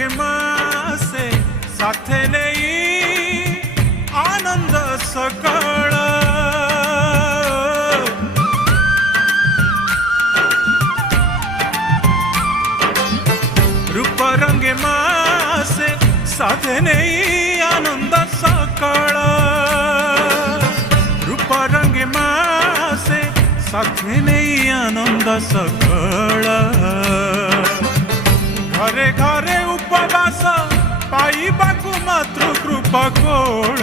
ରଙ୍ଗେ ମାସେ ସାଥେ ନେଇ ଆନନ୍ଦ ସକାଳ रूप रंगे मासे साथे नहीं आनंद सकाळ रूप रंगे मासे साथे नहीं आनंद सकाळ घरे घरे उपवास पाइबाकु मातृ कृपा कोळ